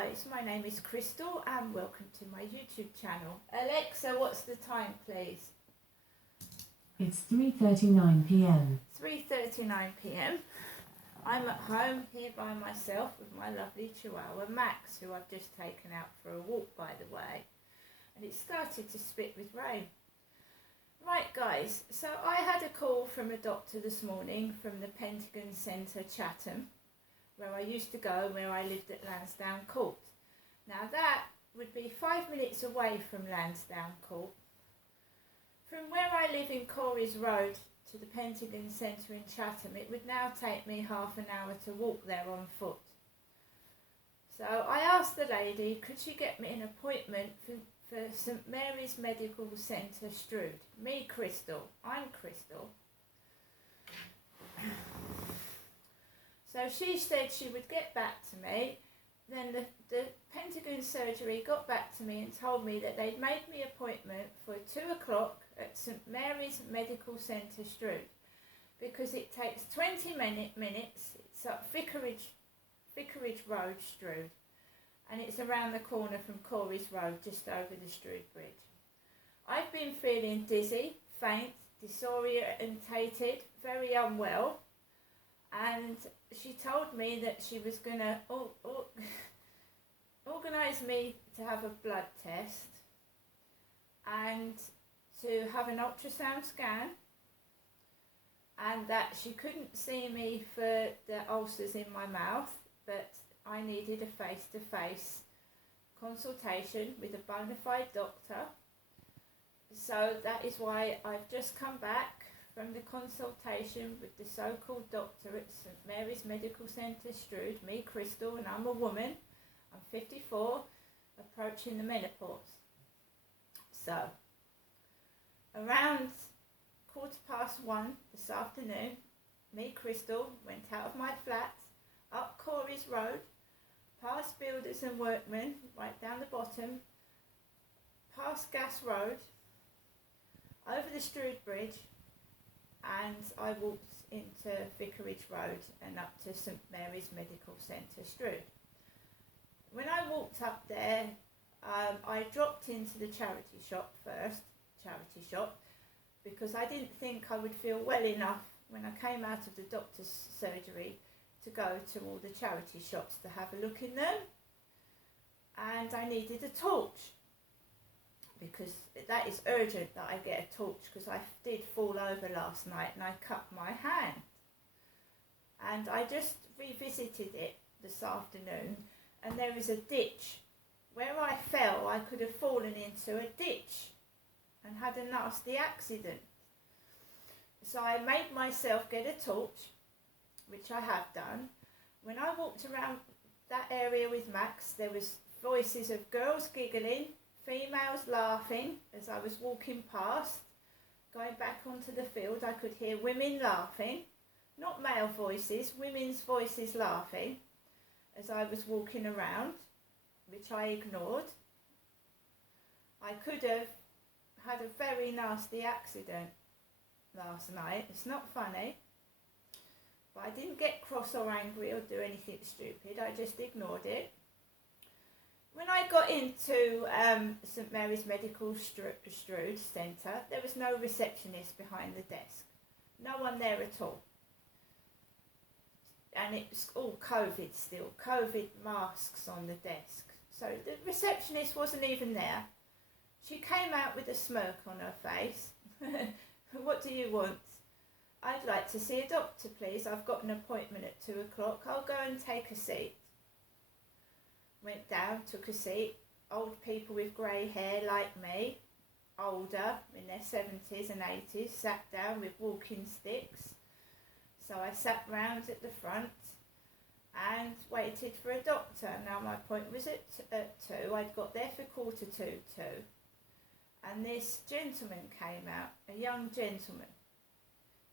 guys, my name is Crystal and welcome to my YouTube channel. Alexa, what's the time please? It's 3:39 p.m. 3:39 p.m. I'm at home here by myself with my lovely Chihuahua Max, who I've just taken out for a walk, by the way. And it started to spit with rain. Right guys, so I had a call from a doctor this morning from the Pentagon Centre, Chatham, where I used to go where I lived at Lansdowne Court. Now that would be 5 minutes away from Lansdowne Court. From where I live in Corries Road to the Pentagon Centre in Chatham, it would now take me half an hour to walk there on foot. So I asked the lady, could she get me an appointment for St Mary's Medical Centre, Strood. Me, Crystal. I'm Crystal. So she said she would get back to me. Then the Pentagon surgery got back to me and told me that they'd made me an appointment for 2 o'clock at St Mary's Medical Centre, Strood, because it takes 20 minutes. It's up Vicarage Road, Strood, and it's around the corner from Corries Road, just over the Strood Bridge. I've been feeling dizzy, faint, disorientated, very unwell, and she told me that she was going to organise me to have a blood test and to have an ultrasound scan, and that she couldn't see me for the ulcers in my mouth, but I needed a face-to-face consultation with a bona fide doctor. So that is why I've just come back from the consultation with the so-called doctor at St Mary's Medical Centre, Strood, me, Crystal, and I'm a woman. I'm 54, approaching the menopause. So, around 1:15 this afternoon, me, Crystal, went out of my flat, up Corries Road, past Builders and Workmen, right down the bottom, past Gas Road, over the Strood Bridge, and I walked into Vicarage Road and up to St Mary's Medical Centre, Strood. When I walked up there, I dropped into the charity shop first, because I didn't think I would feel well enough when I came out of the doctor's surgery to go to all the charity shops to have a look in them. And I needed a torch, because that is urgent that I get a torch, because I did fall over last night and I cut my hand. And I just revisited it this afternoon, and there is a ditch. Where I fell, I could have fallen into a ditch and had a nasty accident. So I made myself get a torch, which I have done. When I walked around that area with Max, there was voices of girls giggling, females laughing as I was walking past. Going back onto the field, I could hear women laughing, not male voices, women's voices laughing as I was walking around, which I ignored. I could have had a very nasty accident last night. It's not funny, but I didn't get cross or angry or do anything stupid. I just ignored it. When I got into St Mary's Medical Strood Centre, there was no receptionist behind the desk. No one there at all. And it's all COVID still. COVID masks on the desk. So the receptionist wasn't even there. She came out with a smirk on her face. What do you want? I'd like to see a doctor, please. I've got an appointment at 2 o'clock. I'll go and take a seat. Went down, took a seat. Old people with grey hair like me, older, in their 70s and 80s, sat down with walking sticks. So I sat round at the front and waited for a doctor. Now my appointment was at 2. I'd got there for 1:45, and this gentleman came out, a young gentleman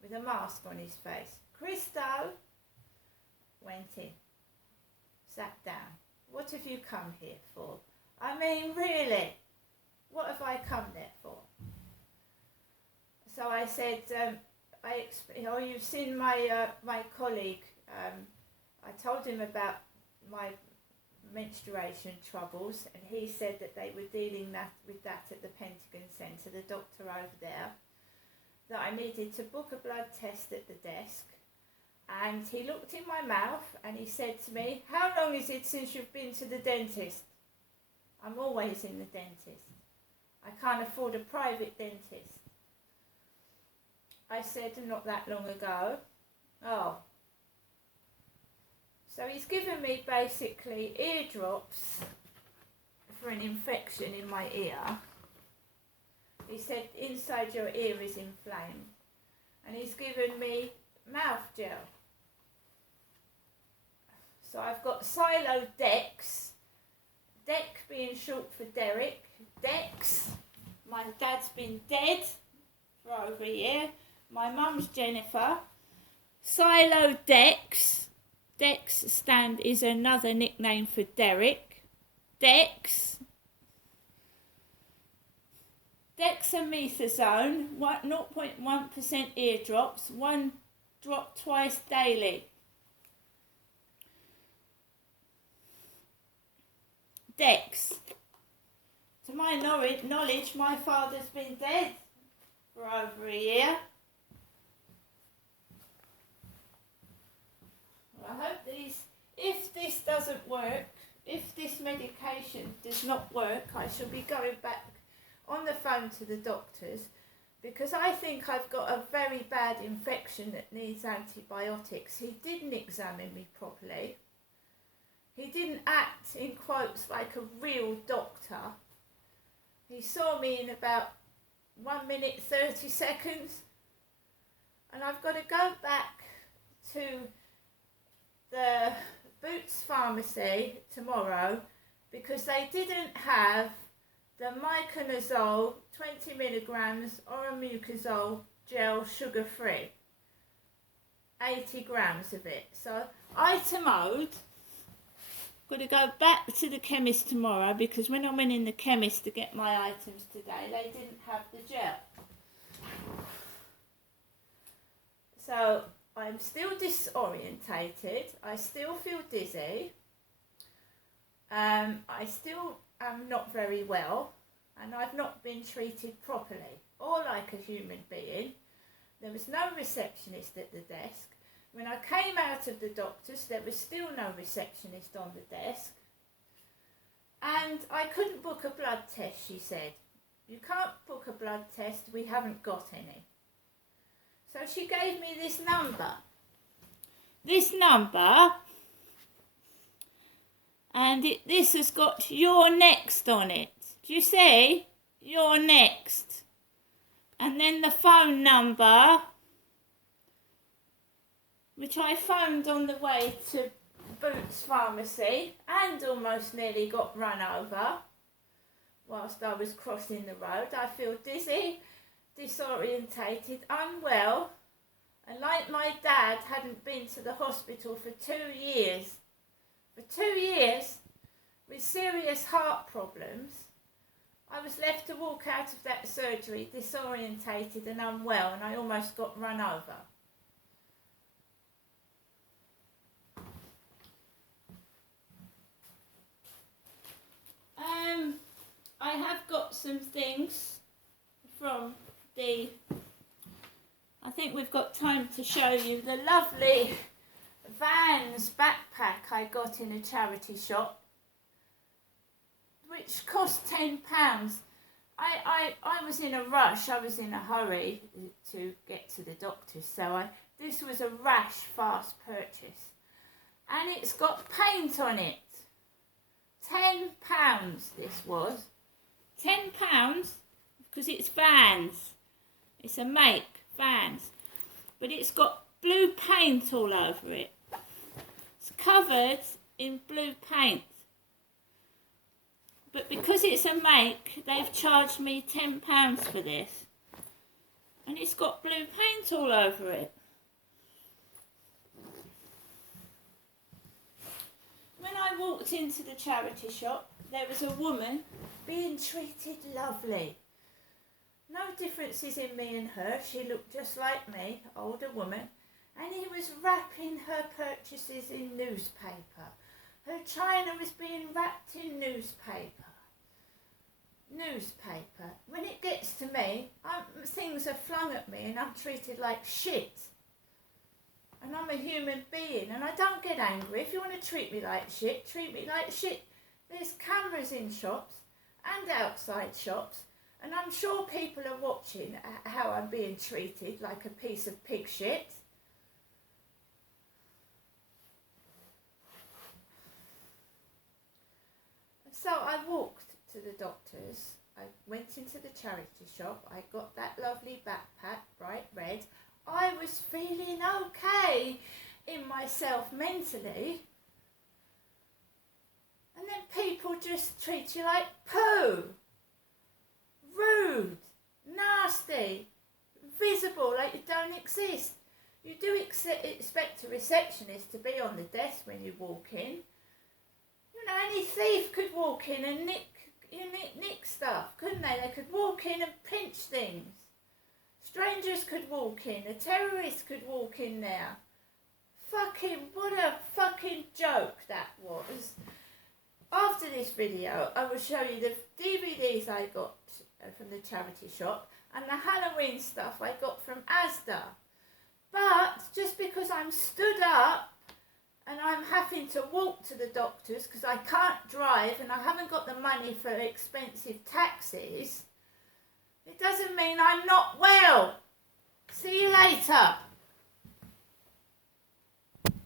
with a mask on his face. Crystal! Went in, sat down. What have you come here for? I mean, really, what have I come there for? So I said, you've seen my colleague. I told him about my menstruation troubles, and he said that they were dealing with that at the Pentagon Centre, the doctor over there, that I needed to book a blood test at the desk. And he looked in my mouth and he said to me, "How long is it since you've been to the dentist?" I'm always in the dentist. I can't afford a private dentist. I said, "Not that long ago." Oh. So he's given me basically eardrops for an infection in my ear. He said inside your ear is inflamed. And he's given me mouth gel. So I've got Silodex, Dec being short for Derek, Dex. My dad's been dead for over a year. My mum's Jennifer. Silodex. Dex is another nickname for Derek. Dex. Dexamethasone, 0.1% eardrops, 1 drop twice daily. Dex. To my knowledge, my father's been dead for over a year. I hope if this doesn't work, if this medication does not work, I shall be going back on the phone to the doctors, because I think I've got a very bad infection that needs antibiotics. He didn't examine me properly. He didn't act, in quotes, like a real doctor. He saw me in about 1 minute 30 seconds, and I've got to go back to the Boots pharmacy tomorrow because they didn't have the Myconazole 20 milligrams or a Mucozole gel sugar-free, 80 grams of it. So item owed. Got to go back to the chemist tomorrow because when I went in the chemist to get my items today, they didn't have the gel. So I'm still disorientated. I still feel dizzy. I still am not very well, and I've not been treated properly or like a human being. There was no receptionist at the desk. When I came out of the doctor's, there was still no receptionist on the desk. And I couldn't book a blood test, she said. "You can't book a blood test, we haven't got any." So she gave me this number. And this has got "You're next" on it. Do you see? "You're next." And then the phone number, which I phoned on the way to Boots Pharmacy and almost nearly got run over whilst I was crossing the road. I feel dizzy, disorientated, unwell, and like my dad hadn't been to the hospital for 2 years. For 2 years, with serious heart problems, I was left to walk out of that surgery disorientated and unwell, and I almost got run over. I have got some things from I think we've got time to show you the lovely Vans backpack I got in a charity shop, which cost £10. I was in a rush, I was in a hurry to get to the doctor, so this was a rash, fast purchase. And it's got paint on it. £10 this was. £10 because it's Vans. It's a make, Vans. But it's got blue paint all over it. It's covered in blue paint. But because it's a make, they've charged me £10 for this. And it's got blue paint all over it. When I walked into the charity shop, there was a woman being treated lovely. No differences in me and her. She looked just like me, older woman, and he was wrapping her purchases in newspaper. Her china was being wrapped in newspaper. When it gets to me, things are flung at me and I'm treated like shit. And I'm a human being and I don't get angry. If you want to treat me like shit, treat me like shit. There's cameras in shops and outside shops, and I'm sure people are watching how I'm being treated like a piece of pig shit. So I walked to the doctor's. I went into the charity shop. I got that lovely backpack, bright red. I was feeling okay in myself mentally. And then people just treat you like poo. Rude, nasty, visible, like you don't exist. You do expect a receptionist to be on the desk when you walk in. You know, any thief could walk in and nick stuff, couldn't they? They could walk in and pinch things. Strangers could walk in. A terrorist could walk in there. What a fucking joke that was. After this video, I will show you the DVDs I got from the charity shop and the Halloween stuff I got from Asda. But just because I'm stood up and I'm having to walk to the doctors because I can't drive and I haven't got the money for expensive taxis, it doesn't mean I'm not well. See you later.